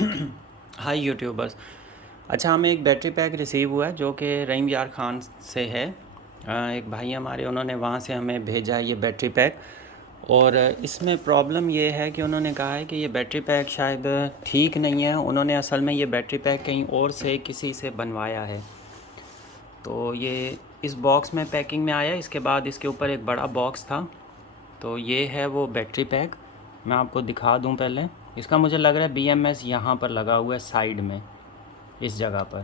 हाय YouTubers. अच्छा, हमें एक बैटरी पैक रिसीव हुआ है जो कि रहीम यार ख़ान से है। एक भाई हमारे, उन्होंने वहाँ से हमें भेजा है ये बैटरी पैक। और इसमें प्रॉब्लम ये है कि उन्होंने कहा है कि ये बैटरी पैक शायद ठीक नहीं है। उन्होंने असल में ये बैटरी पैक कहीं और से किसी से बनवाया है। तो ये इस बॉक्स में पैकिंग में आया। इसके बाद इसके ऊपर एक बड़ा बॉक्स था। तो ये है वो बैटरी पैक। मैं आपको दिखा दूं पहले। इसका मुझे लग रहा है BMS यहाँ पर लगा हुआ है साइड में, इस जगह पर।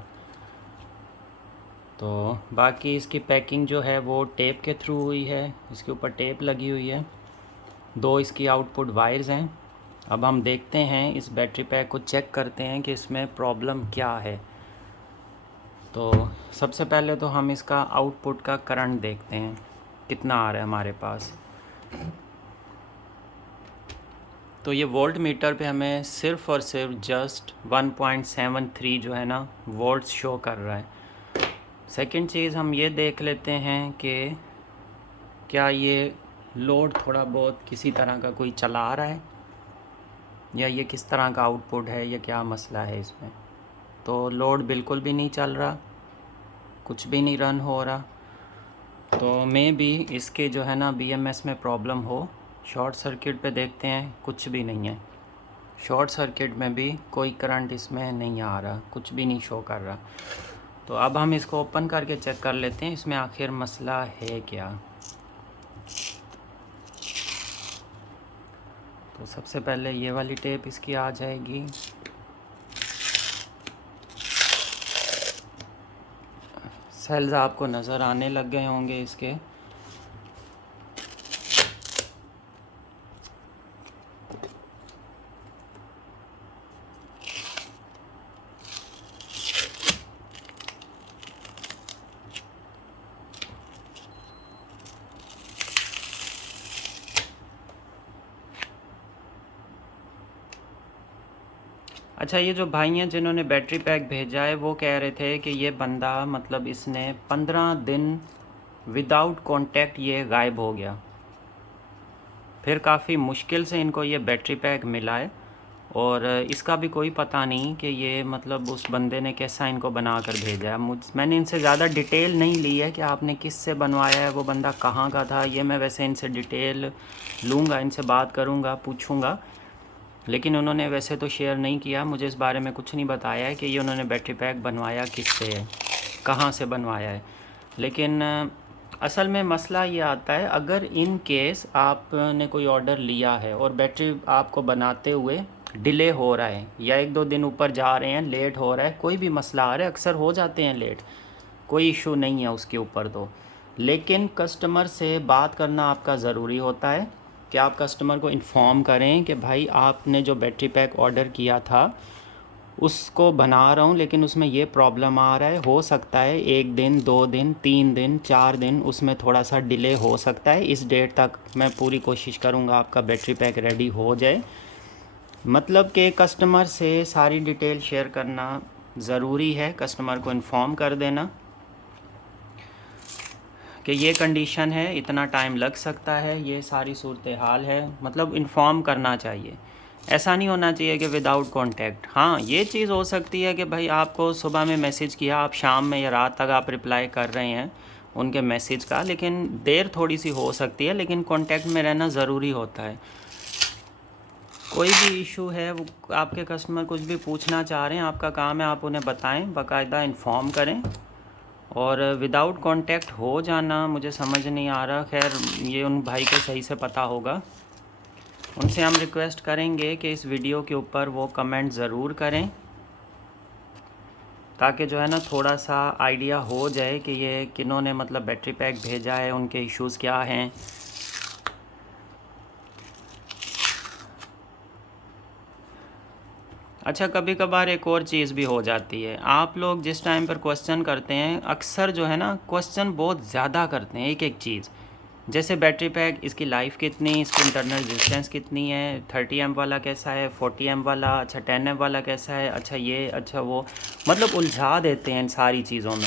तो बाकी इसकी पैकिंग जो है वो टेप के थ्रू हुई है। इसके ऊपर टेप लगी हुई है। दो इसकी आउटपुट वायर्स हैं। अब हम देखते हैं, इस बैटरी पैक को चेक करते हैं कि इसमें प्रॉब्लम क्या है। तो सबसे पहले तो हम इसका आउटपुट का करंट देखते हैं कितना आ रहा है हमारे पास। तो ये वोल्ट मीटर पे हमें सिर्फ़ और सिर्फ जस्ट 1.73 जो है ना वोल्ट्स शो कर रहा है। सेकंड चीज़ हम ये देख लेते हैं कि क्या ये लोड थोड़ा बहुत किसी तरह का कोई चला रहा है, या ये किस तरह का आउटपुट है, या क्या मसला है इसमें। तो लोड बिल्कुल भी नहीं चल रहा, कुछ भी नहीं रन हो रहा। तो मे बी इसके जो है ना BMS में प्रॉब्लम हो। शॉर्ट सर्किट पे देखते हैं, कुछ भी नहीं है। शॉर्ट सर्किट में भी कोई करंट इसमें नहीं आ रहा, कुछ भी नहीं शो कर रहा। तो अब हम इसको ओपन करके चेक कर लेते हैं इसमें आखिर मसला है क्या। तो सबसे पहले ये वाली टेप इसकी आ जाएगी। सेल्स आपको नज़र आने लग गए होंगे इसके। अच्छा, ये जो भाई हैं जिन्होंने बैटरी पैक भेजा है, वो कह रहे थे कि ये बंदा मतलब इसने 15 दिन विदाउट कांटेक्ट ये गायब हो गया। फिर काफ़ी मुश्किल से इनको ये बैटरी पैक मिला है। और इसका भी कोई पता नहीं कि ये मतलब उस बंदे ने कैसा इनको बना कर भेजा है। मैंने इनसे ज़्यादा डिटेल नहीं ली है कि आपने किस से बनवाया है, वो बंदा कहाँ का था। ये मैं वैसे इनसे डिटेल लूँगा, इनसे बात करूँगा, पूछूँगा। लेकिन उन्होंने वैसे तो शेयर नहीं किया, मुझे इस बारे में कुछ नहीं बताया है कि ये उन्होंने बैटरी पैक बनवाया किससे है, कहाँ से बनवाया है। लेकिन असल में मसला ये आता है, अगर इन केस आपने कोई ऑर्डर लिया है और बैटरी आपको बनाते हुए डिले हो रहा है, या 1-2 दिन ऊपर जा रहे हैं, लेट हो रहा है, कोई भी मसला आ रहा है, अक्सर हो जाते हैं लेट, कोई इशू नहीं है उसके ऊपर तो। लेकिन कस्टमर से बात करना आपका ज़रूरी होता है कि आप कस्टमर को इन्फॉर्म करें कि भाई आपने जो बैटरी पैक ऑर्डर किया था उसको बना रहा हूँ, लेकिन उसमें ये प्रॉब्लम आ रहा है। हो सकता है 1 दिन, 2 दिन, 3 दिन, 4 दिन उसमें थोड़ा सा डिले हो सकता है। इस डेट तक मैं पूरी कोशिश करूँगा आपका बैटरी पैक रेडी हो जाए। मतलब कि कस्टमर से सारी डिटेल शेयर करना ज़रूरी है, कस्टमर को इन्फॉर्म कर देना कि ये कंडीशन है, इतना टाइम लग सकता है, ये सारी सूरत हाल है। मतलब इन्फॉर्म करना चाहिए। ऐसा नहीं होना चाहिए कि विदाउट कांटेक्ट। हाँ, ये चीज़ हो सकती है कि भाई आपको सुबह में मैसेज किया, आप शाम में या रात तक आप रिप्लाई कर रहे हैं उनके मैसेज का, लेकिन देर थोड़ी सी हो सकती है। लेकिन कांटेक्ट में रहना ज़रूरी होता है। कोई भी इशू है, वो आपके कस्टमर कुछ भी पूछना चाह रहे हैं, आपका काम है आप उन्हें बताएं, बाकायदा इन्फॉर्म करें। और विदाउट कांटेक्ट हो जाना मुझे समझ नहीं आ रहा। खैर, ये उन भाई को सही से पता होगा। उनसे हम रिक्वेस्ट करेंगे कि इस वीडियो के ऊपर वो कमेंट ज़रूर करें, ताकि जो है ना थोड़ा सा आइडिया हो जाए कि ये किन्होंने मतलब बैटरी पैक भेजा है, उनके इश्यूज़ क्या हैं। अच्छा, कभी कभार एक और चीज़ भी हो जाती है। आप लोग जिस टाइम पर क्वेश्चन करते हैं, अक्सर जो है ना क्वेश्चन बहुत ज़्यादा करते हैं एक एक चीज़। जैसे बैटरी पैक, इसकी लाइफ कितनी, इसकी इंटरनल रेजिस्टेंस कितनी है, 30 एम वाला कैसा है, 40 एम वाला, अच्छा 10 एम वाला कैसा है, अच्छा ये, अच्छा वो। मतलब उलझा देते हैं इन सारी चीज़ों में।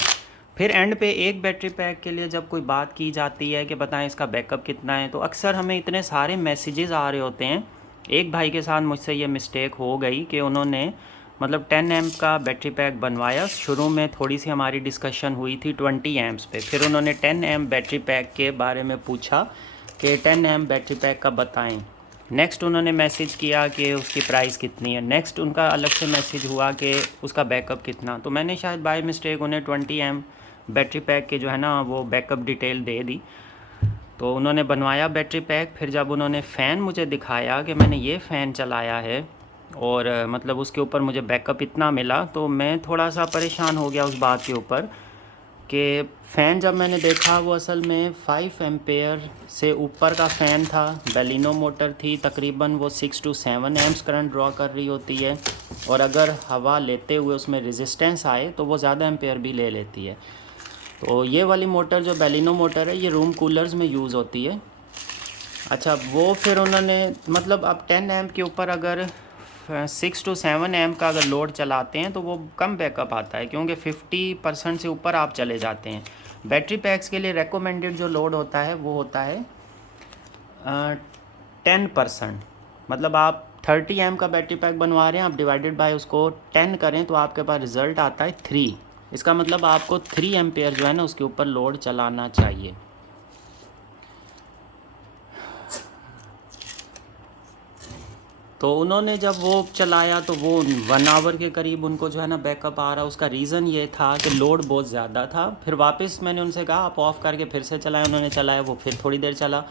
फिर एंड पे एक बैटरी पैक के लिए जब कोई बात की जाती है कि बताएं इसका बैकअप कितना है, तो अक्सर हमें इतने सारे मैसेजेस आ रहे होते हैं। एक भाई के साथ मुझसे ये मिस्टेक हो गई कि उन्होंने मतलब 10 एम्प का बैटरी पैक बनवाया। शुरू में थोड़ी सी हमारी डिस्कशन हुई थी 20 एम्प्स पे, फिर उन्होंने 10 एम्प बैटरी पैक के बारे में पूछा कि 10 एम्प बैटरी पैक का बताएं। नेक्स्ट उन्होंने मैसेज किया कि उसकी प्राइस कितनी है। नेक्स्ट उनका अलग से मैसेज हुआ कि उसका बैकअप कितना। तो मैंने शायद बाय मिस्टेक उन्हें 20 एम्प बैटरी पैक के जो है ना वो बैकअप डिटेल दे दी। तो उन्होंने बनवाया बैटरी पैक। फिर जब उन्होंने फ़ैन मुझे दिखाया कि मैंने ये फ़ैन चलाया है और मतलब उसके ऊपर मुझे बैकअप इतना मिला, तो मैं थोड़ा सा परेशान हो गया उस बात के ऊपर कि फ़ैन जब मैंने देखा वो असल में 5 एम्पेयर से ऊपर का फ़ैन था। बेलिनो मोटर थी, तकरीबन वो 6 to 7 एम्प्स करंट ड्रॉ कर रही होती है, और अगर हवा लेते हुए उसमें रेजिस्टेंस आए तो वो ज़्यादा एम्पेयर भी ले लेती है। तो ये वाली मोटर जो बेलिनो मोटर है ये रूम कूलर्स में यूज़ होती है। अच्छा, वो फिर उन्होंने मतलब अब 10 एम्प के ऊपर अगर 6 to 7 एम्प का अगर लोड चलाते हैं तो वो कम बैकअप आता है, क्योंकि 50% से ऊपर आप चले जाते हैं। बैटरी पैक्स के लिए रेकमेंडेड जो लोड होता है वो होता है 10%। मतलब आप 30 एम्प का बैटरी पैक बनवा रहे हैं, आप डिवाइडेड बाय उसको 10 करें तो आपके पास रिज़ल्ट आता है 3। इसका मतलब आपको 3 एम्पेयर जो है ना उसके ऊपर लोड चलाना चाहिए। तो उन्होंने जब वो चलाया तो वो 1 आवर के करीब उनको जो है ना बैकअप आ रहा। उसका रीज़न ये था कि लोड बहुत ज़्यादा था। फिर वापस मैंने उनसे कहा आप ऑफ़ करके फिर से चलाएं, उन्होंने चलाया, वो फिर थोड़ी देर चला।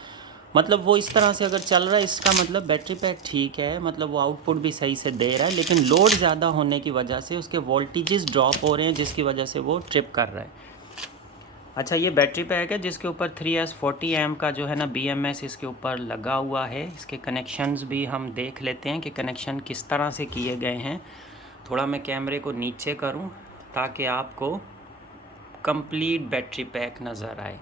मतलब वो इस तरह से अगर चल रहा है इसका मतलब बैटरी पैक ठीक है, मतलब वो आउटपुट भी सही से दे रहा है, लेकिन लोड ज़्यादा होने की वजह से उसके वोल्टेजेस ड्रॉप हो रहे हैं, जिसकी वजह से वो ट्रिप कर रहा है। अच्छा, ये बैटरी पैक है जिसके ऊपर 3S40 एम्प का जो है ना BMS इसके ऊपर लगा हुआ है। इसके कनेक्शंस भी हम देख लेते हैं कि कनेक्शन किस तरह से किए गए हैं। थोड़ा मैं कैमरे को नीचे करूं ताकि आपको कंप्लीट बैटरी पैक नज़र आए।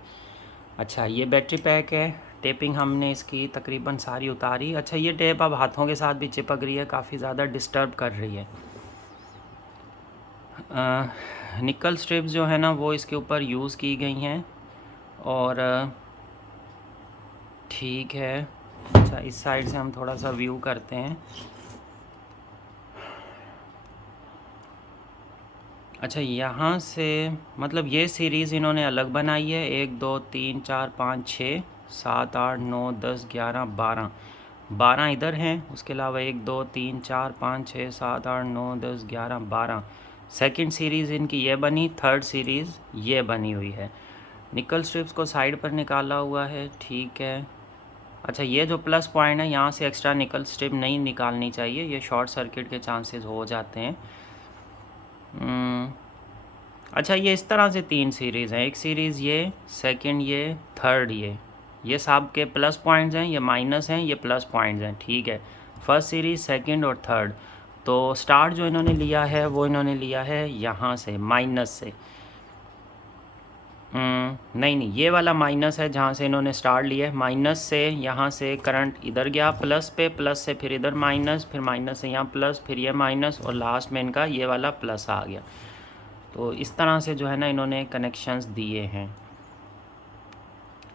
अच्छा, ये बैटरी पैक है। टेपिंग हमने इसकी तकरीबन सारी उतारी। अच्छा, ये टेप अब हाथों के साथ भी चिपक रही है, काफ़ी ज़्यादा डिस्टर्ब कर रही है। निकल स्ट्रिप्स जो है ना वो इसके ऊपर यूज़ की गई हैं और ठीक है। अच्छा, इस साइड से हम थोड़ा सा व्यू करते हैं। अच्छा, यहाँ से मतलब ये सीरीज़ इन्होंने अलग बनाई है। 1 2 3 4 5 6 7 8 9 10 11 12 इधर हैं। उसके अलावा 1 2 3 4 5 6 7 8 9 10 11 12 सेकंड सीरीज़ इनकी ये बनी। थर्ड सीरीज़ ये बनी हुई है। निकल स्ट्रिप्स को साइड पर निकाला हुआ है, ठीक है। अच्छा, ये जो प्लस पॉइंट है यहाँ से एक्स्ट्रा निकल स्ट्रिप नहीं निकालनी चाहिए, ये शॉर्ट सर्किट के चांसेस हो जाते हैं। अच्छा, ये इस तरह से 3 सीरीज़ हैं। एक सीरीज़ ये, सेकंड ये, थर्ड ये सब के प्लस पॉइंट्स हैं, ये माइनस हैं, ये प्लस पॉइंट्स हैं, ठीक है। फर्स्ट सीरीज़, सेकंड और थर्ड। तो स्टार्ट जो इन्होंने लिया है वो इन्होंने लिया है यहाँ से, माइनस से। नहीं, ये वाला माइनस है जहाँ से इन्होंने स्टार्ट लिया है। माइनस से यहाँ से करंट इधर गया प्लस पे, प्लस से फिर इधर माइनस, फिर माइनस से यहाँ प्लस, फिर ये माइनस, और लास्ट में इनका ये वाला प्लस आ गया। तो इस तरह से जो है ना इन्होंने कनेक्शंस दिए हैं।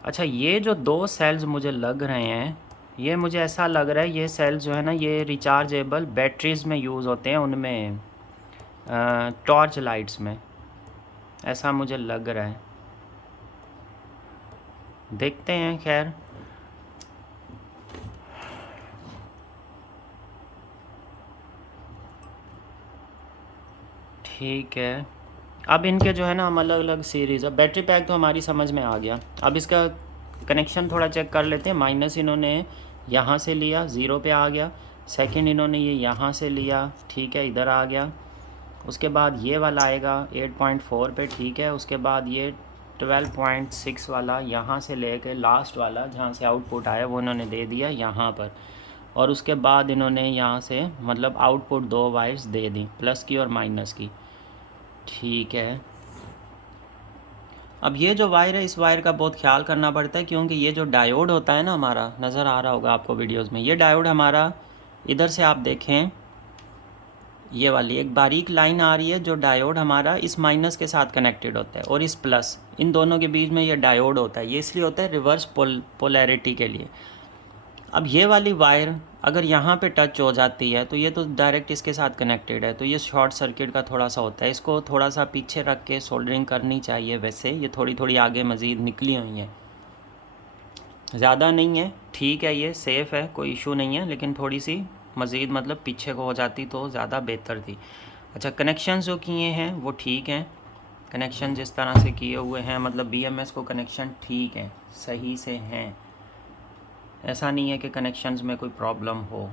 अच्छा, ये जो 2 सेल्स मुझे लग रहे हैं, ये मुझे ऐसा लग रहा है ये सेल्स जो है ना ये रिचार्जेबल बैटरीज़ में यूज़ होते हैं, उनमें टॉर्च लाइट्स में, ऐसा मुझे लग रहा है। देखते हैं। खैर, ठीक है। अब इनके जो है ना हम अलग अलग सीरीज़, अब बैटरी पैक तो हमारी समझ में आ गया। अब इसका कनेक्शन थोड़ा चेक कर लेते हैं। माइनस इन्होंने यहाँ से लिया, 0 पे आ गया। सेकंड इन्होंने ये यहाँ से लिया, ठीक है, इधर आ गया। उसके बाद ये वाला आएगा 8.4 पे, ठीक है। उसके बाद ये 12.6 वाला यहाँ से लेके लास्ट वाला जहाँ से आउटपुट आया वो इन्होंने दे दिया यहाँ पर। और उसके बाद इन्होंने यहाँ से मतलब आउटपुट 2 वायर्स दे दी, प्लस की और माइनस की, ठीक है। अब ये जो वायर है, इस वायर का बहुत ख्याल करना पड़ता है, क्योंकि ये जो डायोड होता है ना हमारा, नज़र आ रहा होगा आपको वीडियोस में, ये डायोड हमारा इधर से आप देखें, ये वाली एक बारीक लाइन आ रही है जो डायोड हमारा इस माइनस के साथ कनेक्टेड होता है और इस प्लस, इन दोनों के बीच में ये डायोड होता है। ये इसलिए होता है रिवर्स पोलैरिटी के लिए। अब ये वाली वायर अगर यहाँ पे टच हो जाती है तो ये तो डायरेक्ट इसके साथ कनेक्टेड है, तो ये शॉर्ट सर्किट का थोड़ा सा होता है। इसको थोड़ा सा पीछे रख के सोल्डरिंग करनी चाहिए। वैसे ये थोड़ी थोड़ी आगे मज़ीद निकली हुई हैं, ज़्यादा नहीं है, ठीक है, ये सेफ़ है, कोई इशू नहीं है, लेकिन थोड़ी सी मज़ीद मतलब पीछे को हो जाती तो ज़्यादा बेहतर थी। अच्छा, कनेक्शन जो किए हैं वो ठीक हैं, कनेक्शन जिस तरह से किए हुए हैं मतलब BMS को कनेक्शन ठीक है, सही से हैं, ऐसा नहीं है कि कनेक्शंस में कोई प्रॉब्लम हो।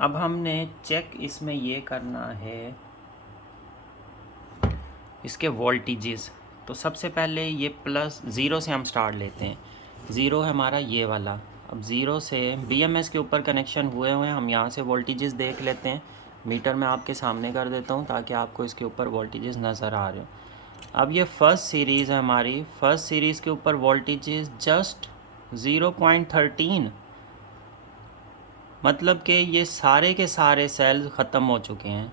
अब हमने चेक इसमें ये करना है इसके वोल्टेजेस। तो सबसे पहले ये प्लस ज़ीरो से हम स्टार्ट लेते हैं। ज़ीरो है हमारा ये वाला। अब ज़ीरो से BMS के ऊपर कनेक्शन हुए हैं, हम यहाँ से वोल्टेजेस देख लेते हैं। मीटर मैं आपके सामने कर देता हूँ ताकि आपको इसके ऊपर वोल्टेजेस नज़र आ रहे हो। अब ये फर्स्ट सीरीज़ है हमारी, फर्स्ट सीरीज़ के ऊपर वोल्टेजेस जस्ट 0.13, मतलब कि ये सारे के सारे सेल्स ख़त्म हो चुके हैं।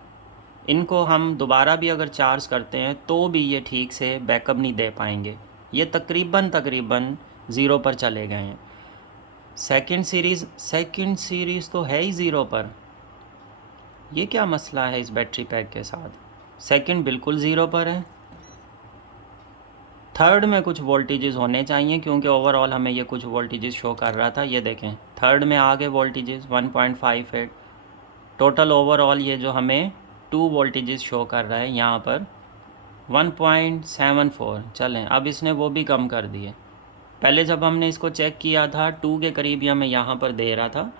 इनको हम दोबारा भी अगर चार्ज करते हैं तो भी ये ठीक से बैकअप नहीं दे पाएंगे, ये तकरीबन ज़ीरो पर चले गए हैं। सेकंड सीरीज़ तो है ही ज़ीरो पर। ये क्या मसला है इस बैटरी पैक के साथ? सेकंड बिल्कुल ज़ीरो पर है। थर्ड में कुछ वोल्टेजेस होने चाहिए क्योंकि ओवरऑल हमें ये कुछ वोल्टेजेस शो कर रहा था। ये देखें, थर्ड में आ गए वोल्टेजेस 1.58। टोटल ओवरऑल ये जो हमें 2 वोल्टेजेस शो कर रहा है यहाँ पर 1.74। चलें, अब इसने वो भी कम कर दिए। पहले जब हमने इसको चेक किया था 2 के करीब ही हमें यहाँ पर दे रहा था,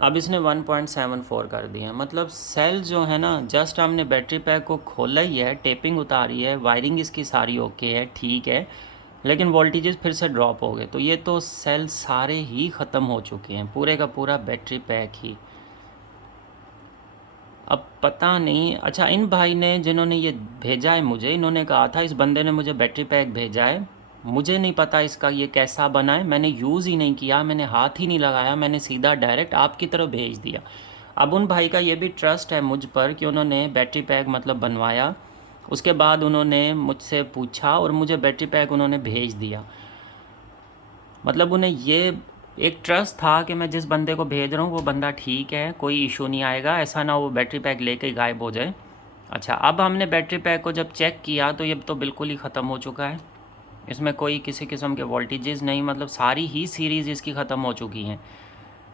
अब इसने 1.74 कर दिया। मतलब सेल जो है ना, जस्ट हमने बैटरी पैक को खोला ही है, टेपिंग उतारी है, वायरिंग इसकी सारी ओके है, ठीक है, लेकिन वोल्टेजेस फिर से ड्रॉप हो गए। तो ये तो सेल सारे ही ख़त्म हो चुके हैं, पूरे का पूरा बैटरी पैक ही। अब पता नहीं, अच्छा इन भाई ने जिन्होंने ये भेजा है मुझे, इन्होंने कहा था इस बंदे ने मुझे बैटरी पैक भेजा है, मुझे नहीं पता इसका ये कैसा बना है, मैंने यूज़ ही नहीं किया, मैंने हाथ ही नहीं लगाया, मैंने सीधा डायरेक्ट आपकी तरफ भेज दिया। अब उन भाई का ये भी ट्रस्ट है मुझ पर कि उन्होंने बैटरी पैक मतलब बनवाया, उसके बाद उन्होंने मुझसे पूछा और मुझे बैटरी पैक उन्होंने भेज दिया। मतलब उन्हें ये एक ट्रस्ट था कि मैं जिस बंदे को भेज रहा हूँ वो बंदा ठीक है, कोई इशू नहीं आएगा, ऐसा ना वो बैटरी पैक लेके गायब हो जाए। अच्छा, अब हमने बैटरी पैक को जब चेक किया तो ये तो बिल्कुल ही ख़त्म हो चुका है, इसमें कोई किसी किस्म के वोल्टेजेस नहीं, मतलब सारी ही सीरीज़ इसकी ख़त्म हो चुकी हैं।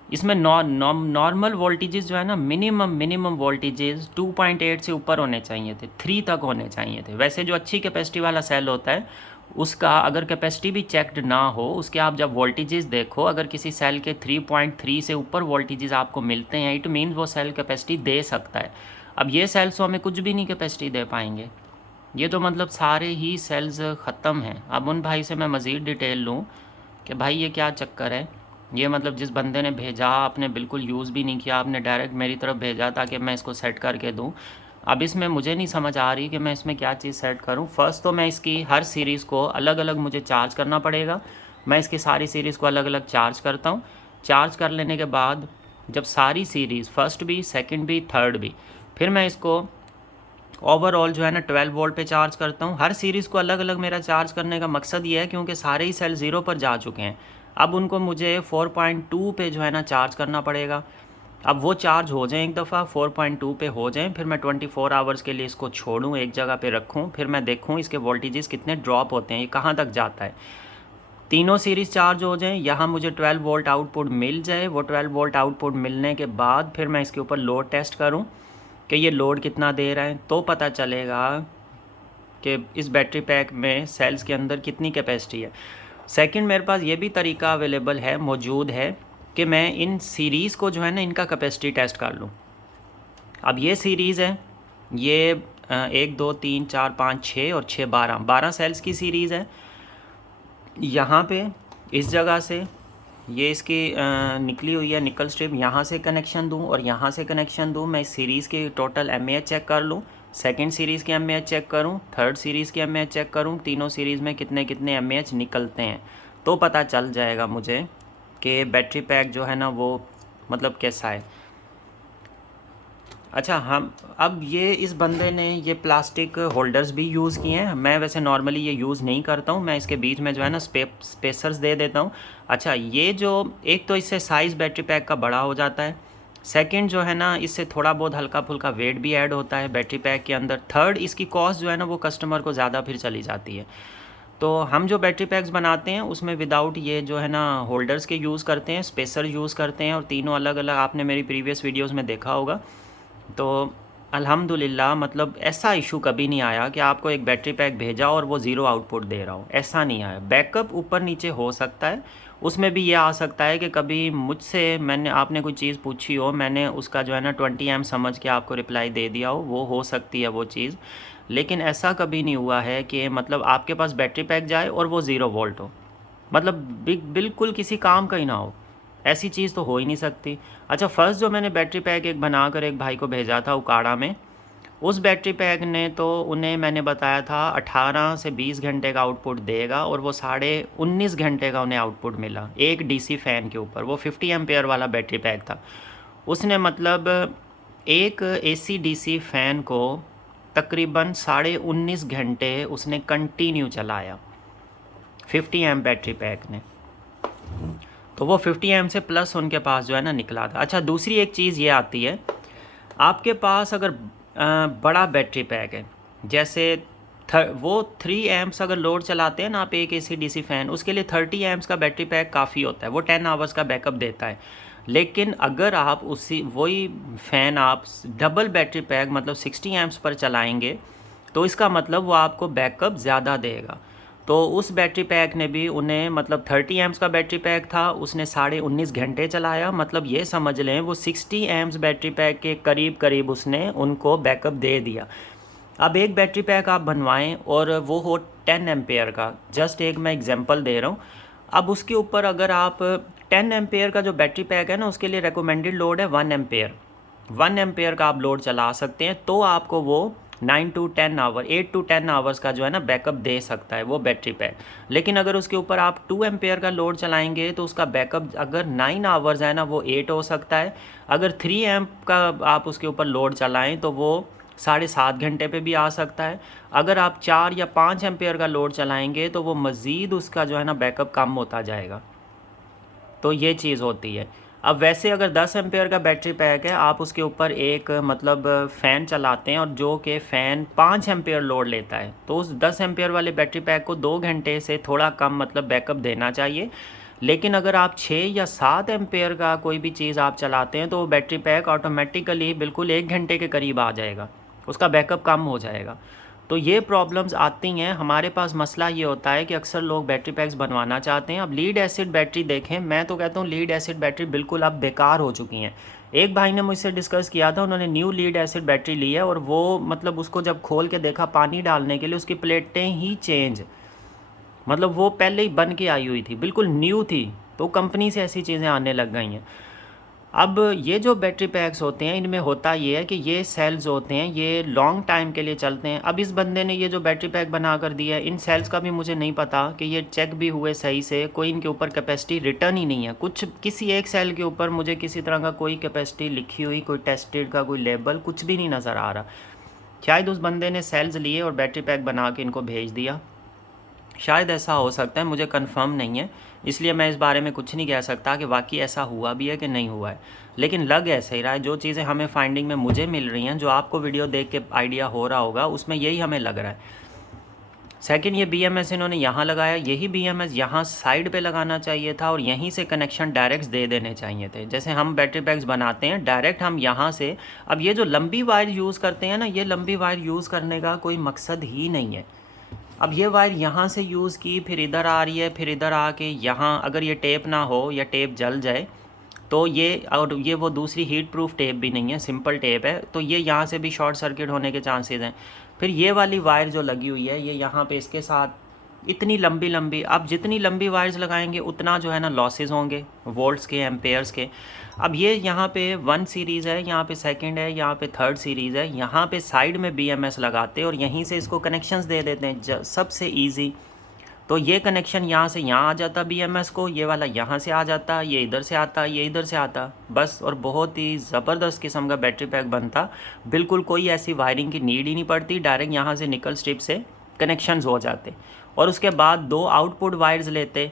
इसमें नॉर्मल वोल्टेजेस जो है ना, मिनिमम वोल्टेजेस 2.8 से ऊपर होने चाहिए थे, 3 तक होने चाहिए थे। वैसे जो अच्छी कैपेसिटी वाला सेल होता है उसका अगर कैपेसिटी भी चेक्ड ना हो, उसके आप जब वोल्टेजेस देखो, अगर किसी सेल के 3.3 से ऊपर वोल्टेजेस आपको मिलते हैं, इट मीन वो सेल कैपेसिटी दे सकता है। अब ये सेल्स तो हमें कुछ भी नहीं कैपेसिटी दे पाएंगे, ये तो मतलब सारे ही सेल्स ख़त्म हैं। अब उन भाई से मैं मज़ीद डिटेल लूँ कि भाई ये क्या चक्कर है, ये मतलब जिस बंदे ने भेजा आपने बिल्कुल यूज़ भी नहीं किया, आपने डायरेक्ट मेरी तरफ भेजा ताकि मैं इसको सेट करके दूँ। अब इसमें मुझे नहीं समझ आ रही कि मैं इसमें क्या चीज़ सेट करूं। फ़र्स्ट तो मैं इसकी हर सीरीज़ को अलग अलग मुझे चार्ज करना पड़ेगा। मैं इसकी सारी सीरीज़ को अलग अलग चार्ज करता हूं। चार्ज कर लेने के बाद जब सारी सीरीज़ फर्स्ट भी, सेकंड भी, थर्ड भी, फिर मैं इसको ओवरऑल जो है ना 12 वोल्ट पे चार्ज करता हूँ। हर सीरीज़ को अलग अलग मेरा चार्ज करने का मकसद ये है क्योंकि सारे ही सेल ज़ीरो पर जा चुके हैं। अब उनको मुझे 4.2 पे जो है ना चार्ज करना पड़ेगा। अब वो चार्ज हो जाएं एक दफ़ा, 4.2 पे हो जाएं, फिर मैं 24 आवर्स के लिए इसको छोड़ूं, एक जगह पे रखूं, फिर मैं देखूं इसके वोल्टेजेस कितने ड्रॉप होते हैं, ये कहाँ तक जाता है। तीनों सीरीज़ चार्ज हो जाएं, यहाँ मुझे 12 वोल्ट आउटपुट मिल जाए। वो 12 वोल्ट आउटपुट मिलने के बाद फिर मैं इसके ऊपर लोड टेस्ट करूँ कि ये लोड कितना दे रहा है, तो पता चलेगा कि इस बैटरी पैक में सेल्स के अंदर कितनी कैपेसिटी है। सेकंड, मेरे पास ये भी तरीका अवेलेबल है, मौजूद है, कि मैं इन सीरीज़ को जो है ना इनका कैपेसिटी टेस्ट कर लूँ। अब ये सीरीज़ है, ये 1 2 3 4 5 6 और 6 12 सेल्स की सीरीज़ है। यहाँ पे इस जगह से ये इसकी निकली हुई है निकल स्ट्रिप, यहाँ से कनेक्शन दूँ और यहाँ से कनेक्शन दूँ। मैं इस सीरीज़ की टोटल mAh चेक कर लूँ, सेकंड सीरीज़ की mAh चेक करूँ, थर्ड सीरीज़ की mAh चेक करूँ, तीनों सीरीज़ में कितने कितने mAh निकलते हैं, तो पता चल जाएगा मुझे कि बैटरी पैक जो है ना वो मतलब कैसा है। अच्छा, हम अब ये इस बंदे ने ये प्लास्टिक होल्डर्स भी यूज़ किए हैं। मैं वैसे नॉर्मली ये यूज़ नहीं करता हूँ, मैं इसके बीच में जो है ना स्पेसर्स दे देता हूँ। अच्छा, ये जो एक तो इससे साइज़ बैटरी पैक का बड़ा हो जाता है, सेकंड जो है ना इससे थोड़ा बहुत हल्का फुल्का वेट भी ऐड होता है बैटरी पैक के अंदर, थर्ड इसकी कॉस्ट जो है ना वो कस्टमर को ज़्यादा फिर चली जाती है। तो हम जो बैटरी पैक्स बनाते हैं उसमें विदाउट ये जो है ना होल्डर्स के यूज़ करते हैं, स्पेसर यूज़ करते हैं, और तीनों अलग अलग आपने मेरी प्रीवियस वीडियोस में देखा होगा। तो अल्हम्दुलिल्लाह मतलब ऐसा इशू कभी नहीं आया कि आपको एक बैटरी पैक भेजा और वो ज़ीरो आउटपुट दे रहा हो, ऐसा नहीं आया। बैकअप ऊपर नीचे हो सकता है, उसमें भी ये आ सकता है कि कभी मुझसे आपने कोई चीज़ पूछी हो, मैंने उसका जो है ना 20 एम समझ के आपको रिप्लाई दे दिया हो सकती है वो चीज़। लेकिन ऐसा कभी नहीं हुआ है कि मतलब आपके पास बैटरी पैक जाए और वो 0 वोल्ट हो, मतलब बिल्कुल किसी काम का ही ना हो, ऐसी चीज़ तो हो ही नहीं सकती। अच्छा, फर्स्ट जो मैंने बैटरी पैक एक बनाकर एक भाई को भेजा था उकाड़ा में, उस बैटरी पैक ने तो उन्हें मैंने बताया था 18 से 20 घंटे का आउटपुट देगा, और वो 19.5 घंटे का उन्हें आउटपुट मिला एक डीसी फ़ैन के ऊपर। वो 50 एम्पेयर वाला बैटरी पैक था। उसने मतलब एक एसी डीसी फ़ैन को तकरीबन 19.5 घंटे उसने कंटिन्यू चलाया 50 एम बैटरी पैक ने। तो वो 50 एम से प्लस उनके पास जो है ना निकला था। अच्छा, दूसरी एक चीज़ ये आती है, आपके पास अगर बड़ा बैटरी पैक है, जैसे वो 3 एम्प्स अगर लोड चलाते हैं ना आप एक एसी डीसी फ़ैन, उसके लिए 30 एम्प्स का बैटरी पैक काफ़ी होता है, वो 10 आवर्स का बैकअप देता है। लेकिन अगर आप वही फ़ैन आप डबल बैटरी पैक मतलब 60 एम्प्स पर चलाएंगे, तो इसका मतलब वो आपको बैकअप ज़्यादा देगा। तो उस बैटरी पैक ने भी उन्हें मतलब 30 एम्प्स का बैटरी पैक था, उसने 19.5 घंटे चलाया, मतलब ये समझ लें वो 60 एम्प्स बैटरी पैक के करीब करीब उसने उनको बैकअप दे दिया। अब एक बैटरी पैक आप बनवाएं और वो हो 10 एम्पेयर का, जस्ट एक मैं एग्जांपल दे रहा हूँ। अब उसके ऊपर अगर आप 10 एम्पेयर का जो बैटरी पैक है ना, उसके लिए रिकमेंडेड लोड है 1 एम्पेयर। 1 एम्पेयर का आप लोड चला सकते हैं, तो आपको वो 9 to 10 आवर 8 to 10 आवर्स का जो है ना बैकअप दे सकता है वो बैटरी पैक। लेकिन अगर उसके ऊपर आप 2 एम्पेयर का लोड चलाएंगे तो उसका बैकअप अगर 9 आवर्स है ना वो 8 हो सकता है। अगर 3 एम्प का आप उसके ऊपर लोड चलाएं तो वो 7.5 घंटे पे भी आ सकता है। अगर आप 4 या 5 एम्पेयर का लोड चलाएंगे तो वो मज़ीद उसका जो है ना बैकअप कम होता जाएगा। तो ये चीज़ होती है। अब वैसे अगर 10 एम्पेयर का बैटरी पैक है, आप उसके ऊपर एक मतलब फ़ैन चलाते हैं और जो कि फ़ैन 5 एम्पेयर लोड लेता है, तो उस 10 एम्पेयर वाले बैटरी पैक को 2 घंटे से थोड़ा कम मतलब बैकअप देना चाहिए। लेकिन अगर आप 6 या 7 एम्पेयर का कोई भी चीज़ आप चलाते हैं तो वो बैटरी पैक ऑटोमेटिकली बिल्कुल 1 घंटे के करीब आ जाएगा, उसका बैकअप कम हो जाएगा। तो ये प्रॉब्लम्स आती हैं हमारे पास। मसला ये होता है कि अक्सर लोग बैटरी पैक्स बनवाना चाहते हैं। अब लीड एसिड बैटरी देखें, मैं तो कहता हूँ लीड एसिड बैटरी बिल्कुल अब बेकार हो चुकी हैं। एक भाई ने मुझसे डिस्कस किया था, उन्होंने न्यू लीड एसिड बैटरी ली है और वो मतलब उसको जब खोल के देखा पानी डालने के लिए, उसकी प्लेटें ही चेंज, मतलब वो पहले ही बन के आई हुई थी, बिल्कुल न्यू थी। तो कंपनी से ऐसी चीज़ें आने लग गई हैं। अब ये जो बैटरी पैक्स होते हैं इनमें होता ये है कि ये सेल्स होते हैं, ये लॉन्ग टाइम के लिए चलते हैं। अब इस बंदे ने ये जो बैटरी पैक बना कर दिया है, इन सेल्स का भी मुझे नहीं पता कि ये चेक भी हुए सही से, कोई इनके ऊपर कैपेसिटी रिटर्न ही नहीं है। कुछ किसी एक सेल के ऊपर मुझे किसी तरह का कोई कैपेसिटी लिखी हुई, कोई टेस्टेड का कोई लेबल कुछ भी नहीं नज़र आ रहा। शायद उस बंदे ने सेल्स लिए और बैटरी पैक बना के इनको भेज दिया, शायद ऐसा हो सकता है, मुझे कंफर्म नहीं है, इसलिए मैं इस बारे में कुछ नहीं कह सकता कि वाकई ऐसा हुआ भी है कि नहीं हुआ है। लेकिन लग ऐसे ही रहा है, जो चीज़ें हमें फाइंडिंग में मुझे मिल रही हैं, जो आपको वीडियो देख के आइडिया हो रहा होगा, उसमें यही हमें लग रहा है। सेकंड, ये BMS इन्होंने यहाँ लगाया, यही BMS यहाँ साइड पे लगाना चाहिए था और यहीं से कनेक्शन डायरेक्ट दे देने चाहिए थे। जैसे हम बैटरी पैक्स बनाते हैं डायरेक्ट हम यहाँ से, अब ये जो लंबी वायर यूज़ करते हैं ना, ये लंबी वायर यूज़ करने का कोई मकसद ही नहीं है। अब ये वायर यहाँ से यूज़ की, फिर इधर आ रही है, फिर इधर आके यहाँ, अगर ये टेप ना हो या टेप जल जाए तो ये, और ये वो दूसरी हीट प्रूफ टेप भी नहीं है, सिंपल टेप है, तो ये यहाँ से भी शॉर्ट सर्किट होने के चांसेस हैं। फिर ये वाली वायर जो लगी हुई है, ये यहाँ पे इसके साथ इतनी लंबी लंबी, अब जितनी लंबी वायर्स लगाएंगे उतना जो है ना लॉसेस होंगे वोल्ट्स के, एम्पेयर्स के। अब ये यहाँ पे 1 सीरीज़ है, यहाँ पे सेकंड है, यहाँ पे 3rd सीरीज़ है, यहाँ पे साइड में BMS लगाते और यहीं से इसको कनेक्शंस दे देते हैं, सबसे ईजी। तो ये कनेक्शन यहाँ से यहाँ आ जाता BMS को, ये वाला यहाँ से आ जाता, ये इधर से आता, ये इधर से आता बस, और बहुत ही ज़बरदस्त किस्म का बैटरी पैक बनता। बिल्कुल कोई ऐसी वायरिंग की नीड ही नहीं पड़ती, डायरेक्ट यहाँ से निकल स्ट्रिप से कनेक्शंस हो जाते। और उसके बाद 2 आउटपुट वायर्स लेते।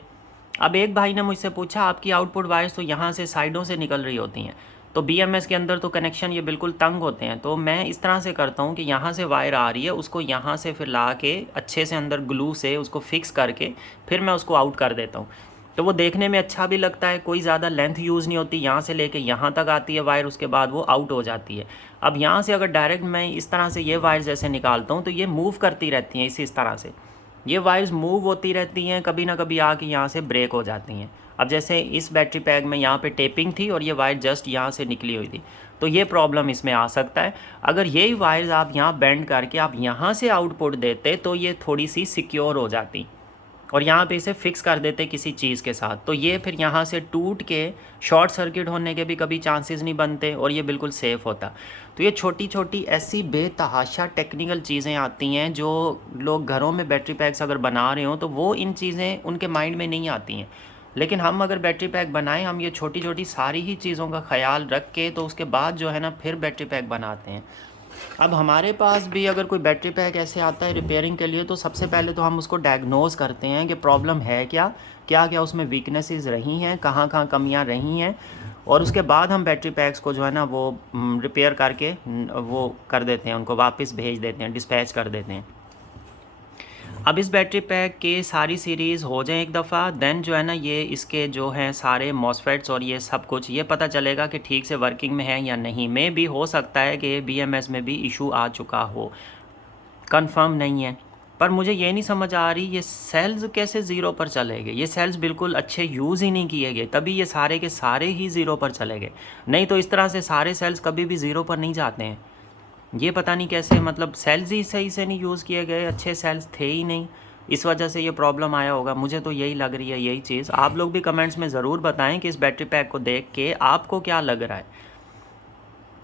अब एक भाई ने मुझसे पूछा आपकी आउटपुट वायर्स तो यहाँ से साइडों से निकल रही होती हैं, तो BMS के अंदर तो कनेक्शन ये बिल्कुल तंग होते हैं। तो मैं इस तरह से करता हूँ कि यहाँ से वायर आ रही है, उसको यहाँ से फिर ला के अच्छे से अंदर ग्लू से उसको फिक्स करके फिर मैं उसको आउट कर देता हूँ। तो वो देखने में अच्छा भी लगता है, कोई ज़्यादा लेंथ यूज़ नहीं होती, यहाँ से लेके यहाँ तक आती है वायर, उसके बाद वो आउट हो जाती है। अब यहाँ से अगर डायरेक्ट मैं इस तरह से ये वायर जैसे निकालता हूँ तो ये मूव करती रहती हैं, इस तरह से ये वायर्स मूव होती रहती हैं, कभी ना कभी आके यहाँ से ब्रेक हो जाती हैं। अब जैसे इस बैटरी पैक में यहाँ पे टेपिंग थी और ये वायर जस्ट यहाँ से निकली हुई थी, तो ये प्रॉब्लम इसमें आ सकता है। अगर यही वायर्स आप यहाँ बेंड करके आप यहाँ से आउटपुट देते तो ये थोड़ी सी सिक्योर हो जाती, और यहाँ पे इसे फिक्स कर देते किसी चीज़ के साथ, तो ये फिर यहाँ से टूट के शॉर्ट सर्किट होने के भी कभी चांसेस नहीं बनते और ये बिल्कुल सेफ़ होता। तो ये छोटी छोटी ऐसी बेतहाशा टेक्निकल चीज़ें आती हैं जो लोग घरों में बैटरी पैक्स अगर बना रहे हो तो वो इन चीज़ें उनके माइंड में नहीं आती हैं। लेकिन हम अगर बैटरी पैक बनाएं, हम ये छोटी छोटी सारी ही चीज़ों का ख्याल रख के तो उसके बाद जो है ना फिर बैटरी पैक बनाते हैं। अब हमारे पास भी अगर कोई बैटरी पैक ऐसे आता है रिपेयरिंग के लिए, तो सबसे पहले तो हम उसको डायग्नोज़ करते हैं कि प्रॉब्लम है क्या, क्या क्या उसमें वीकनेसेस रही हैं, कहाँ कहाँ कमियाँ रही हैं, और उसके बाद हम बैटरी पैक्स को जो है ना वो रिपेयर करके वो कर देते हैं, उनको वापस भेज देते हैं, डिस्पैच कर देते हैं। अब इस बैटरी पैक के सारी सीरीज़ हो जाए एक दफ़ा, देन जो है ना ये इसके जो हैं सारे मॉसफेट्स और ये सब कुछ ये पता चलेगा कि ठीक से वर्किंग में है या नहीं। में भी हो सकता है कि BMS में भी इशू आ चुका हो, कंफर्म नहीं है। पर मुझे ये नहीं समझ आ रही ये सेल्स कैसे ज़ीरो पर चले गए। ये सेल्स बिल्कुल अच्छे यूज़ ही नहीं किए गए, तभी ये सारे के सारे ही ज़ीरो पर चले गए। नहीं तो इस तरह से सारे सेल्स कभी भी ज़ीरो पर नहीं जाते हैं। ये पता नहीं कैसे, मतलब सेल्स ही सही से नहीं यूज़ किए गए, अच्छे सेल्स थे ही नहीं, इस वजह से ये प्रॉब्लम आया होगा। मुझे तो यही लग रही है, यही चीज़। आप लोग भी कमेंट्स में ज़रूर बताएं कि इस बैटरी पैक को देख के आपको क्या लग रहा है,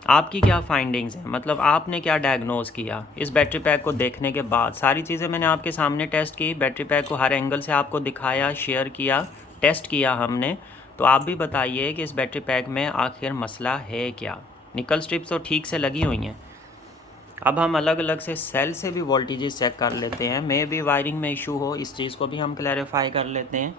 आपकी क्या फाइंडिंग्स हैं, मतलब आपने क्या डायग्नोज़ किया इस बैटरी पैक को देखने के बाद। सारी चीज़ें मैंने आपके सामने टेस्ट की, बैटरी पैक को हर एंगल से आपको दिखाया, शेयर किया, टेस्ट किया हमने। तो आप भी बताइए कि इस बैटरी पैक में आखिर मसला है क्या। निकल स्ट्रिप्स तो ठीक से लगी हुई हैं। अब हम अलग अलग से सेल से भी वोल्टेजेस चेक कर लेते हैं, मे भी वायरिंग में इशू हो, इस चीज़ को भी हम क्लैरिफाई कर लेते हैं।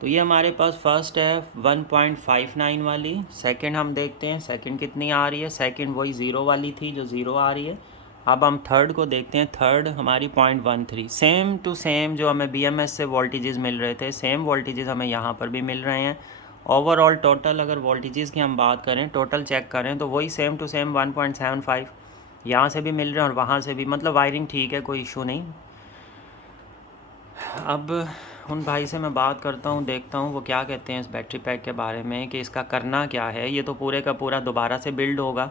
तो ये हमारे पास फर्स्ट है 1.59 वाली, सेकंड हम देखते हैं सेकंड कितनी आ रही है। सेकंड वही ज़ीरो वाली थी जो ज़ीरो आ रही है। अब हम थर्ड को देखते हैं, थर्ड हमारी 0.13, सेम टू सेम जो हमें BMS से वोल्टेजेस मिल रहे थे सेम वोल्टेजेस हमें यहाँ पर भी मिल रहे हैं। ओवरऑल टोटल अगर वोल्टेजेस की हम बात करें, टोटल चेक करें तो वही सेम टू सेम 1.75 यहाँ से भी मिल रहे हैं और वहाँ से भी, मतलब वायरिंग ठीक है, कोई इशू नहीं। अब उन भाई से मैं बात करता हूँ, देखता हूँ वो क्या कहते हैं इस बैटरी पैक के बारे में कि इसका करना क्या है। ये तो पूरे का पूरा दोबारा से बिल्ड होगा,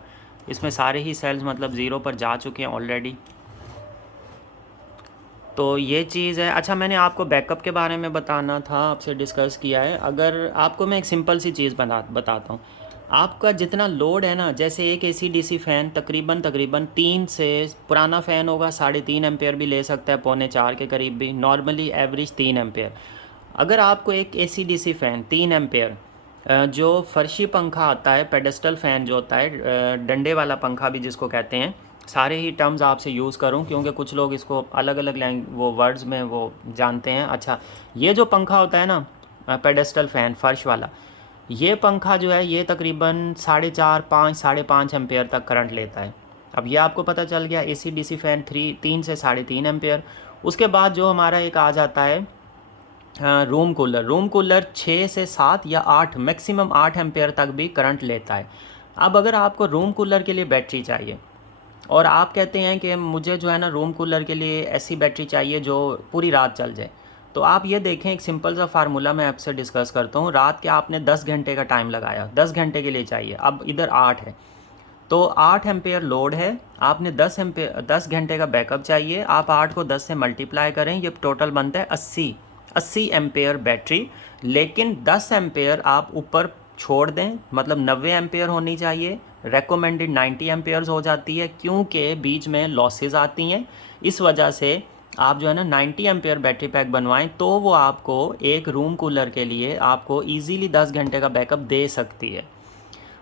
इसमें सारे ही सेल्स मतलब ज़ीरो पर जा चुके हैं ऑलरेडी, तो ये चीज़ है। अच्छा, मैंने आपको बैकअप के बारे में बताना था, आपसे डिस्कस किया है। अगर आपको मैं एक सिंपल सी चीज़ बताता हूँ, आपका जितना लोड है ना, जैसे एक AC/DC फ़ैन तकरीबन 3 से, पुराना फ़ैन होगा 3.5 एम्पेयर भी ले सकता है, 3.25 के करीब भी, नॉर्मली एवरेज 3 एम्पेयर। अगर आपको एक AC/DC फ़ैन 3 एम्पेयर, जो फर्शी पंखा आता है, पेडेस्टल फ़ैन जो होता है, डंडे वाला पंखा भी जिसको कहते हैं, सारे ही टर्म्स आपसे यूज़ करूं क्योंकि कुछ लोग इसको अलग अलग वो वर्ड्स में वो जानते हैं। अच्छा, ये जो पंखा होता है ना, पेडेस्टल फ़ैन फर्श वाला, ये पंखा जो है ये तकरीबन 4.5 एम्पेयर तक करंट लेता है। अब ये आपको पता चल गया AC/DC फ़ैन 3 से 3.5 एम्पेयर। उसके बाद जो हमारा एक आ जाता है रूम कूलर 6 से 7 या 8, मैक्सिमम 8 एम्पेयर तक भी करंट लेता है। अब अगर आपको रूम कूलर के लिए बैटरी चाहिए और आप कहते हैं कि मुझे जो है ना रूम कूलर के लिए ऐसी बैटरी चाहिए जो पूरी रात चल जाए, तो आप ये देखें, एक सिंपल सा फार्मूला मैं आपसे डिस्कस करता हूँ। रात के आपने 10 घंटे का टाइम लगाया, 10 घंटे के लिए चाहिए, अब इधर 8 है तो 8 एम्पेयर लोड है, आपने 10 घंटे का बैकअप चाहिए। आप 8 को 10 से मल्टीप्लाई करें, ये टोटल बनता है 80 एम्पेयर बैटरी। लेकिन 10 एम्पेयर आप ऊपर छोड़ दें, मतलब 90 एम्पेयर होनी चाहिए, रेकमेंडेड 90 एम्पेयर्स हो जाती है क्योंकि बीच में लॉसेस आती हैं। इस वजह से आप जो है ना 90 एम्पेयर बैटरी पैक बनवाएं तो वो आपको एक रूम कूलर के लिए आपको इजीली 10 घंटे का बैकअप दे सकती है।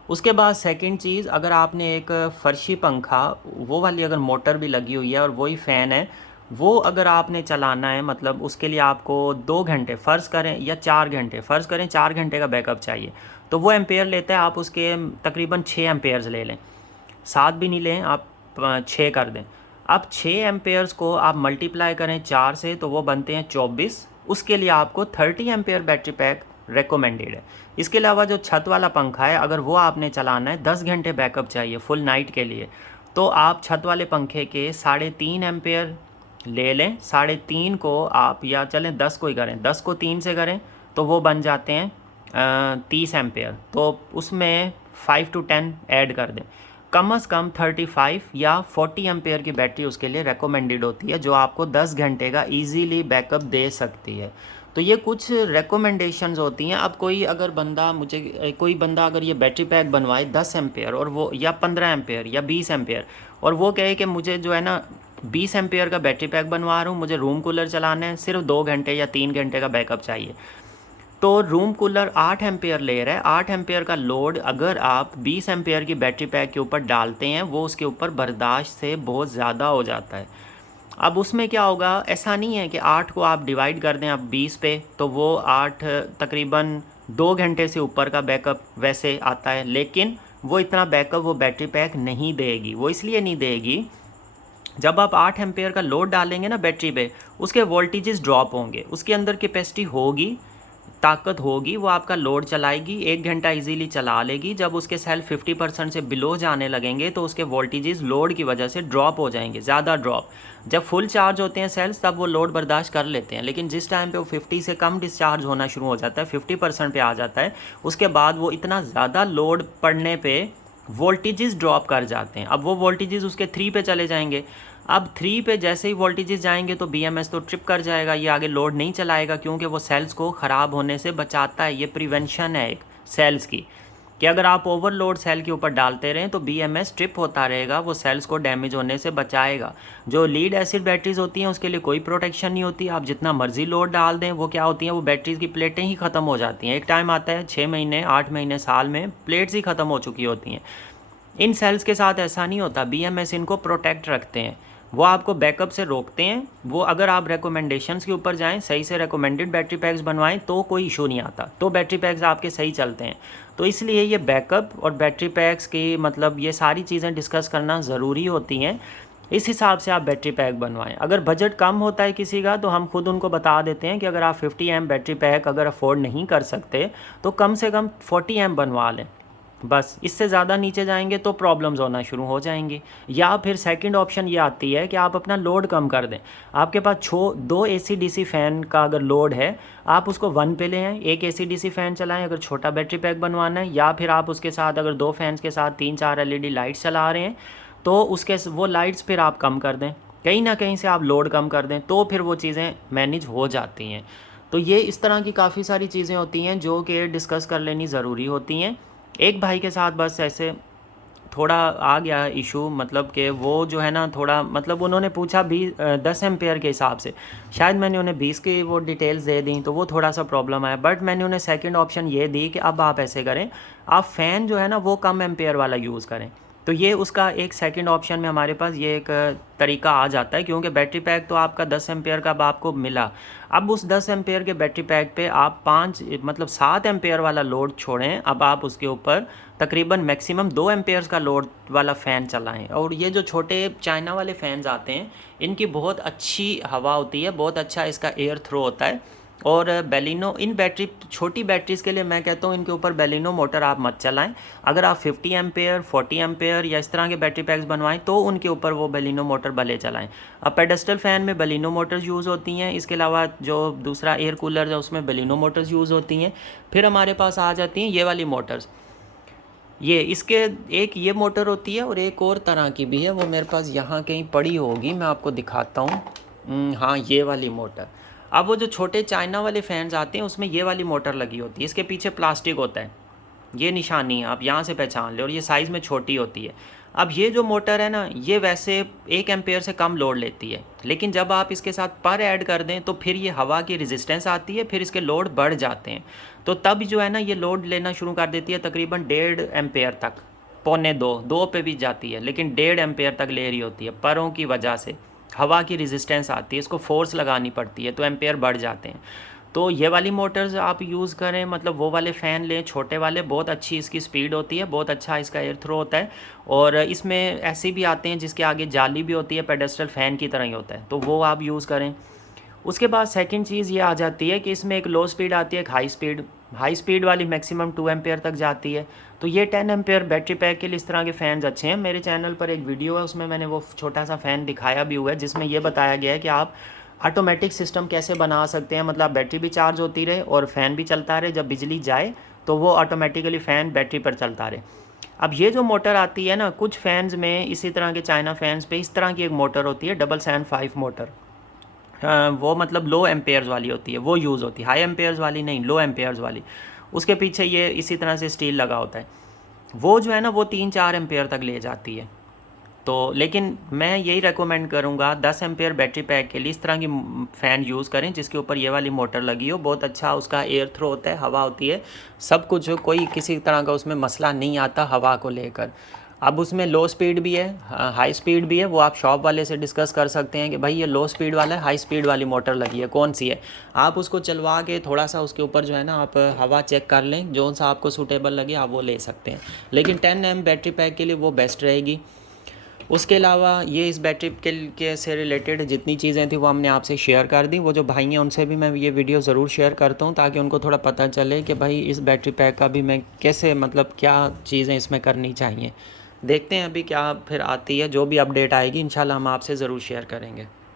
उसके बाद सेकंड चीज़, अगर आपने एक फर्शी पंखा वो वाली अगर मोटर भी लगी हुई है और वही फ़ैन है, वो अगर आपने चलाना है, मतलब उसके लिए आपको 2 घंटे फ़र्ज़ करें या 4 घंटे, फ़र्ज़ करें 4 घंटे का बैकअप चाहिए, तो वो एम्पेयर लेता है, आप उसके तकरीबन 6 एम्पेयर्स ले लें, 7 भी नहीं लें आप, 6 कर दें। अब 6 एम्पेयर्स को आप मल्टीप्लाई करें 4 से तो वो बनते हैं 24। उसके लिए आपको 30 एम्पेयर बैटरी पैक रेकमेंडेड है। इसके अलावा जो छत वाला पंखा है, अगर वो आपने चलाना है, 10 घंटे बैकअप चाहिए फुल नाइट के लिए, तो आप छत वाले पंखे के 3.5 एम्पेयर ले लें। 3.5 को आप, या चलें 10 को ही करें, 10 को 3 से करें तो वो बन जाते हैं 30 एम्पेयर। तो उसमें 5 to 10 ऐड कर दें। कम से कम 35 या 40 एम्पेयर की बैटरी उसके लिए रेकमेंडेड होती है, जो आपको 10 घंटे का इजीली बैकअप दे सकती है। तो ये कुछ रिकमेंडेशंस होती हैं। अब कोई बंदा अगर ये बैटरी पैक बनवाए 10 एम्पेयर और वो, या 15 एम्पेयर या 20 एम्पेयर, और वो कहे कि मुझे जो है ना 20 एम्पेयर का बैटरी पैक बनवा रहा हूँ, मुझे रूम कूलर चलाना है, सिर्फ 2 घंटे या 3 घंटे का बैकअप चाहिए, तो रूम कूलर 8 एम्पेयर ले रहा है। 8 एम्पेयर का लोड अगर आप 20 एम्पेयर की बैटरी पैक के ऊपर डालते हैं, वो उसके ऊपर बर्दाश्त से बहुत ज़्यादा हो जाता है। अब उसमें क्या होगा, ऐसा नहीं है कि 8 को आप डिवाइड कर दें आप 20 पे, तो वो 8 तकरीबन 2 घंटे से ऊपर का बैकअप वैसे आता है, लेकिन वो इतना बैकअप वो बैटरी पैक नहीं देगी। वो इसलिए नहीं देगी, जब आप 8 एम्पेयर का लोड डालेंगे ना बैटरी पे, उसके वोल्टेजेस ड्रॉप होंगे, उसके अंदर कैपेसिटी होगी, ताकत होगी, वो आपका लोड चलाएगी, 1 घंटा इजीली चला लेगी। जब उसके सेल 50% से बिलो जाने लगेंगे तो उसके वोल्टेजेस लोड की वजह से ड्रॉप हो जाएंगे, ज़्यादा ड्रॉप। जब फुल चार्ज होते हैं सेल्स तब वो लोड बर्दाश्त कर लेते हैं, लेकिन जिस टाइम पे वो 50 से कम डिस्चार्ज होना शुरू हो जाता है, 50% पे आ जाता है, उसके बाद वो इतना ज़्यादा लोड पड़ने पे वोल्टेजेस ड्रॉप कर जाते हैं। अब वो वोल्टेजेस उसके 3 पे चले जाएंगे। अब 3 पे जैसे ही वोल्टेजेस जाएंगे तो BMS तो ट्रिप कर जाएगा, ये आगे लोड नहीं चलाएगा, क्योंकि वो सेल्स को ख़राब होने से बचाता है। ये प्रिवेंशन है एक सेल्स की, कि अगर आप ओवरलोड सेल के ऊपर डालते रहें तो BMS ट्रिप होता रहेगा, वो सेल्स को डैमेज होने से बचाएगा। जो लीड एसिड बैटरीज होती हैं उसके लिए कोई प्रोटेक्शन नहीं होती, आप जितना मर्जी लोड डाल दें, वो क्या होती हैं, वो बैटरीज की प्लेटें ही ख़त्म हो जाती हैं। एक टाइम आता है 6 महीने 8 महीने साल में प्लेट्स ही ख़त्म हो चुकी होती हैं। इन सेल्स के साथ ऐसा नहीं होता, BMS इनको प्रोटेक्ट रखते हैं, वो आपको बैकअप से रोकते हैं। वो अगर आप रिकमेंडेशंस के ऊपर जाएं, सही से रिकमेंडेड बैटरी पैक्स बनवाएं तो कोई इशू नहीं आता, तो बैटरी पैक्स आपके सही चलते हैं। तो इसलिए ये बैकअप और बैटरी पैक्स की, मतलब ये सारी चीज़ें डिस्कस करना ज़रूरी होती हैं। इस हिसाब से आप बैटरी पैक बनवाएं। अगर बजट कम होता है किसी का तो हम खुद उनको बता देते हैं कि अगर आप 50 एम बैटरी पैक अगर अफोर्ड नहीं कर सकते तो कम से कम 40 एम बनवा लें, बस। इससे ज़्यादा नीचे जाएंगे तो प्रॉब्लम्स होना शुरू हो जाएंगी। या फिर सेकंड ऑप्शन ये आती है कि आप अपना लोड कम कर दें। आपके पास 2 AC/DC फ़ैन का अगर लोड है, आप उसको 1 पे ले आएँ, एक AC/DC फ़ैन चलाएं अगर छोटा बैटरी पैक बनवाना है, या फिर आप उसके साथ अगर 2 फैंस के साथ 3-4 LED लाइट्स चला रहे हैं तो उसके वो लाइट्स फिर आप कम कर दें, कहीं ना कहीं से आप लोड कम कर दें, तो फिर वो चीज़ें मैनेज हो जाती हैं। तो ये इस तरह की काफ़ी सारी चीज़ें होती हैं जो कि डिस्कस कर लेनी ज़रूरी होती हैं। एक भाई के साथ बस ऐसे थोड़ा आ गया इशू, मतलब कि वो जो है ना थोड़ा, मतलब उन्होंने पूछा 10 एम्पेयर के हिसाब से, शायद मैंने उन्हें 20 की वो डिटेल्स दे दी, तो वो थोड़ा सा प्रॉब्लम आया। बट मैंने उन्हें सेकंड ऑप्शन ये दी कि अब आप ऐसे करें, आप फ़ैन जो है ना वो कम एम्पेयर वाला यूज़ करें। तो ये उसका एक सेकंड ऑप्शन में हमारे पास ये एक तरीका आ जाता है, क्योंकि बैटरी पैक तो आपका 10 एम्पेयर का अब आपको मिला। अब उस 10 एम्पेयर के बैटरी पैक पे आप 7 एम्पेयर वाला लोड छोड़ें। अब आप उसके ऊपर तकरीबन मैक्सिमम 2 एम्पेयर्स का लोड वाला फ़ैन चलाएं। और ये जो छोटे चाइना वाले फ़ैन्स आते हैं, इनकी बहुत अच्छी हवा होती है, बहुत अच्छा इसका एयर थ्रो होता है। और बेलिनो, इन छोटी बैटरीज़ के लिए मैं कहता हूँ इनके ऊपर बेलिनो मोटर आप मत चलाएं। अगर आप 50 एम्पेयर 40 एम्पेयर या इस तरह के बैटरी पैक्स बनवाएं तो उनके ऊपर वो बेलिनो मोटर भले चलाएं। अब पेडेस्टल फ़ैन में बेलिनो मोटर्स यूज़ होती हैं, इसके अलावा जो दूसरा एयर कूलर है उसमें बेलिनो मोटर्स यूज़ होती हैं। फिर हमारे पास आ जाती हैं ये वाली मोटर्स। इसके एक ये मोटर होती है और एक और तरह की भी है, वो मेरे पास यहाँ कहीं पड़ी होगी, मैं आपको दिखाता हूँ। हाँ, ये वाली मोटर। अब वो जो छोटे चाइना वाले फ़ैन्स आते हैं उसमें ये वाली मोटर लगी होती है, इसके पीछे प्लास्टिक होता है, ये निशानी आप यहाँ से पहचान ले, और ये साइज़ में छोटी होती है। अब ये जो मोटर है ना, ये वैसे 1 एम्पेयर से कम लोड लेती है, लेकिन जब आप इसके साथ पर ऐड कर दें तो फिर ये हवा की रेजिस्टेंस आती है, फिर इसके लोड बढ़ जाते हैं। तो तब जो है ना ये लोड लेना शुरू कर देती है तकरीबन 1.5 एम्पेयर तक, पौने 2 पे भी जाती है, लेकिन 1.5 एम्पेयर तक ले रही होती है। परों की वजह से हवा की रेजिस्टेंस आती है, इसको फोर्स लगानी पड़ती है, तो एम्पेयर बढ़ जाते हैं। तो ये वाली मोटर्स आप यूज़ करें, मतलब वो वाले फ़ैन लें छोटे वाले, बहुत अच्छी इसकी स्पीड होती है, बहुत अच्छा इसका एयर थ्रो होता है। और इसमें ऐसे भी आते हैं जिसके आगे जाली भी होती है, पेडेस्ट्रल फ़ैन की तरह ही होता है, तो वो आप यूज़ करें। उसके बाद सेकंड चीज़ ये आ जाती है कि इसमें एक लो स्पीड आती है, एक हाई स्पीड वाली मैक्सिमम 2 एम्पेयर तक जाती है। तो ये 10 एम्पेयर बैटरी पैक के लिए इस तरह के फ़ैन्स अच्छे हैं। मेरे चैनल पर एक वीडियो है, उसमें मैंने वो छोटा सा फ़ैन दिखाया भी हुआ है, जिसमें ये बताया गया है कि आप ऑटोमेटिक सिस्टम कैसे बना सकते हैं, मतलब बैटरी भी चार्ज होती रहे और फ़ैन भी चलता रहे, जब बिजली जाए तो वो ऑटोमेटिकली फ़ैन बैटरी पर चलता रहे। अब ये जो मोटर आती है ना, कुछ फ़ैन्स में इसी तरह के चाइना फ़ैन्स पे इस तरह की एक मोटर होती है, डबल सैन 5 मोटर। वो मतलब लो एम्पेयर्स वाली होती है, वो यूज़ होती है, हाई एम्पेयर्स वाली नहीं, लो एम्पेयर्स वाली। उसके पीछे ये इसी तरह से स्टील लगा होता है, वो जो है ना वो 3-4 एम्पेयर तक ले जाती है। तो लेकिन मैं यही रेकमेंड करूँगा 10 एम्पेयर बैटरी पैक के लिए इस तरह की फ़ैन यूज़ करें जिसके ऊपर ये वाली मोटर लगी हो। बहुत अच्छा उसका एयर थ्रो होता है, हवा होती है, सब कुछ, कोई किसी तरह का उसमें मसला नहीं आता हवा को लेकर। अब उसमें लो स्पीड भी है, हाई स्पीड भी है, वो आप शॉप वाले से डिस्कस कर सकते हैं कि भाई ये लो स्पीड वाला है, हाई स्पीड वाली मोटर लगी है, कौन सी है। आप उसको चलवा के थोड़ा सा उसके ऊपर जो है ना आप हवा चेक कर लें, जो सा आपको सूटेबल लगे आप वो ले सकते हैं। लेकिन 10 एम बैटरी पैक के लिए वो बेस्ट रहेगी। उसके अलावा ये इस बैटरी के से रिलेटेड जितनी चीज़ें थी वो हमने आपसे शेयर कर दी। वो जो भाई हैं उनसे भी मैं ये वीडियो ज़रूर शेयर करता हूँ ताकि उनको थोड़ा पता चले कि भाई इस बैटरी पैक का भी मैं कैसे, मतलब क्या चीज़ें इसमें करनी चाहिए। देखते हैं अभी क्या फिर आती है, जो भी अपडेट आएगी इंशाल्लाह हम आपसे ज़रूर शेयर करेंगे।